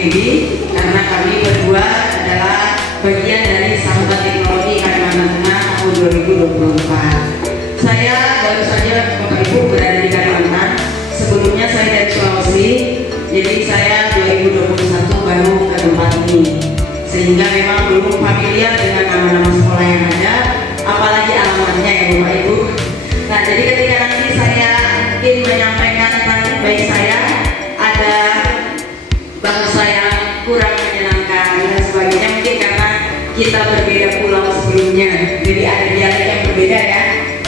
Dewi, karena kami berdua adalah bagian dari Sahabat Teknologi Kalimantan Tengah tahun 2024. Saya baru saja Bapak Ibu berada di Kalimantan. Sebelumnya saya dari Sulawesi, jadi saya 2021 baru ke tempat ini, sehingga memang belum familiar dengan nama-nama sekolah yang ada, apalagi alamatnya ya Bapak Ibu. Nah, jadi ketika nanti saya ingin menyampaikan nanti baik saya ada bahasa yang kurang menyenangkan dan sebagainya, mungkin karena kita berbeda pulau sebelumnya, jadi ada dialek yang berbeda ya.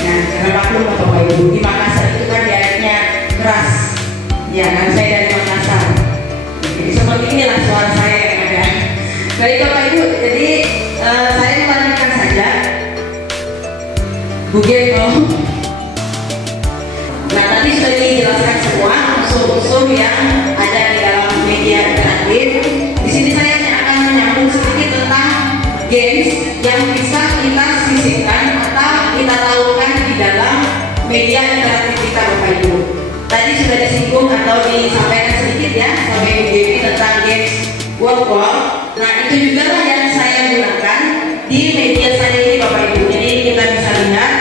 Nah, karena maklum Bapak Ibu, di Makassar itu kan dialeknya keras, ya kan, saya dari Makassar, jadi seperti inilah suara saya yang ada. Baik Bapak Ibu, jadi saya melanjutkan saja Bu Geno. Nah, tadi sudah dijelaskan semua unsur-unsur yang ada di dalam media interaktif. Di sini saya akan menyambung sedikit tentang games yang bisa kita sisipkan atau kita tahukan di dalam media interaktif kita Bapak Ibu. Tadi sudah disinggung atau disampaikan sedikit ya sampai Bu Dewi tentang games workflow. Nah, itu juga lah yang saya gunakan di media saya ini Bapak Ibu. Jadi kita bisa lihat.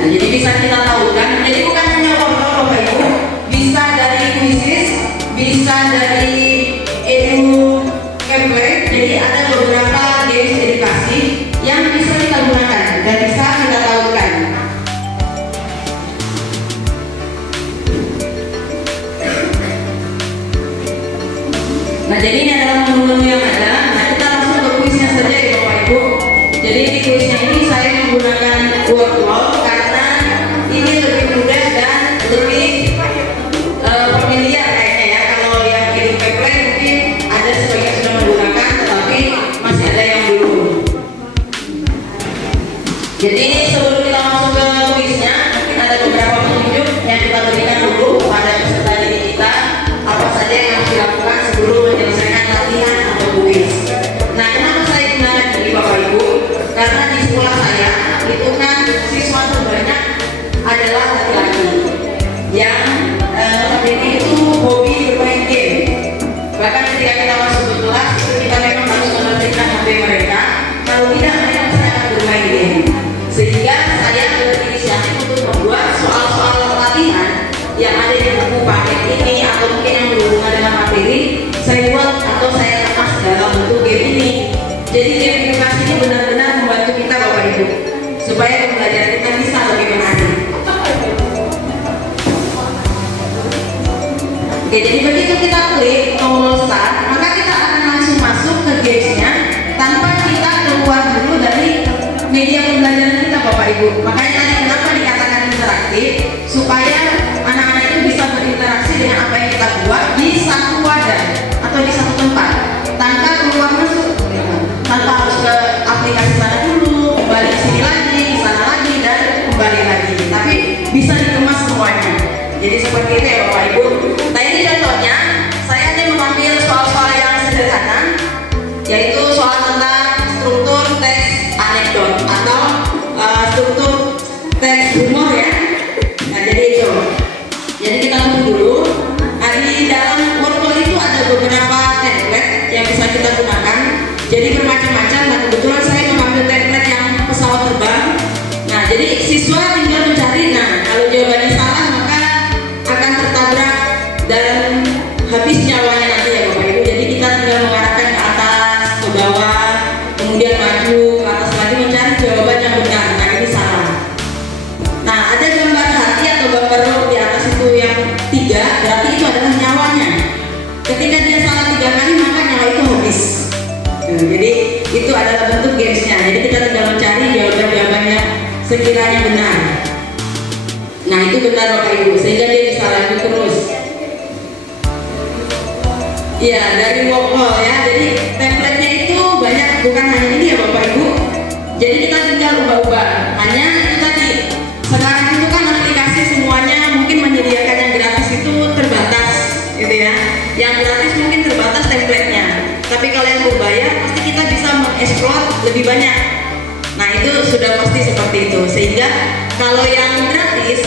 Nah, jadi bisa kita tahukan. Jadi bukan hanya workflow Bapak Ibu, bisa dari quizzes, bisa dari edu template. Jadi ada beberapa games edukasi yang bisa kita gunakan dan bisa kita tahukan. Nah, jadi ini adalah menu-menu yang ada. Nah, kita langsung ke kuisnya saja ya Bapak Ibu. Jadi di kuisnya ini saya menggunakan workflow karena ini lebih mudah dan lebih familiar kayaknya ya. Kalau yang edu template mungkin ada sebagian sudah menggunakan, tetapi masih ada yang belum. Jadi sebelum kita masuk ke kuisnya, mungkin ada beberapa petunjuk yang kita berikan dulu pada peserta didik kita, apa saja yang harus dilakukan sebelum menyelesaikan latihan atau kuis. Nah, kenapa saya gunakan ini Bapak Ibu? Karena di sekolah saya itu kan siswa terbanyak adalah laki-laki yang notabene itu hobi bermain game. Bahkan ketika kita masuk ke kelas itu kita memang harus menertibkan HP mereka. Kalau tidak, mereka pasti akan bermain game. Sehingga saya berinisiatif untuk membuat soal-soal latihan yang ada di buku paket ini atau mungkin yang berhubungan dengan materi, saya buat atau saya kemas dalam bentuk game ini. Jadi game edukasi ini benar-benar membantu kita Bapak Ibu supaya pembelajaran kita bisa lebih menarik. Oke, jadi begitu kita klik tombol start, maka kita akan langsung masuk ke gamesnya tanpa kita keluar dulu dari media pembelajaran kita Bapak Ibu. Makanya tadi kenapa dikatakan interaktif, supaya anak-anak itu bisa berinteraksi dengan apa yang kita buat di satu wadah atau di satu tempat tanpa keluar masuk, tanpa harus ke aplikasi sana dulu, kembali ke sini lagi, ke sana lagi, dan kembali lagi, tapi bisa dikemas semuanya. Jadi seperti itu ya Bapak Ibu. Nah, ini contohnya saya hanya mengambil soal-soal yang sederhana, yaitu soal tentang struktur teks anekdot atau struktur teks humor ya. Nah, jadi itu. Jadi kita tunggu dulu. Nah, di dalam workflow itu ada beberapa template yang bisa kita gunakan. Jadi bermacam-macam. Nah, kebetulan saya mengambil template yang pesawat terbang. Nah, jadi siswa tinggal mencari. Nah, kalau jawabannya salah maka akan tertabrak dan habis nyawanya nanti ya Bapak Ibu. Jadi kita tinggal mengarahkan ke atas, ke bawah, kemudian maju ke atas lagi mencari jawaban yang benar. Nah, ini salah. Nah, ada gambar hati atau gambar roh di atas itu yang 3, berarti itu adalah nyawanya. Ketika dia salah 3 kali maka nyawa itu habis. Nah, jadi itu adalah bentuk gamesnya. Jadi kita tinggal mencari jawaban-jawaban yang sekiranya benar. Nah, itu benar Bapak Ibu, sehingga dia bisa lanjut terus. Iya, dari workflow ya. Jadi template-nya itu banyak, bukan hanya ini ya Bapak Ibu. Jadi kita tinggal ubah-ubah. Hanya itu tadi, sekarang itu kan aplikasi semuanya mungkin menyediakan yang gratis itu terbatas gitu ya. Yang gratis mungkin terbatas template-nya, tapi kalau yang berbayar pasti kita bisa mengeksplor lebih banyak. Nah, itu sudah pasti seperti itu. Sehingga kalau yang gratis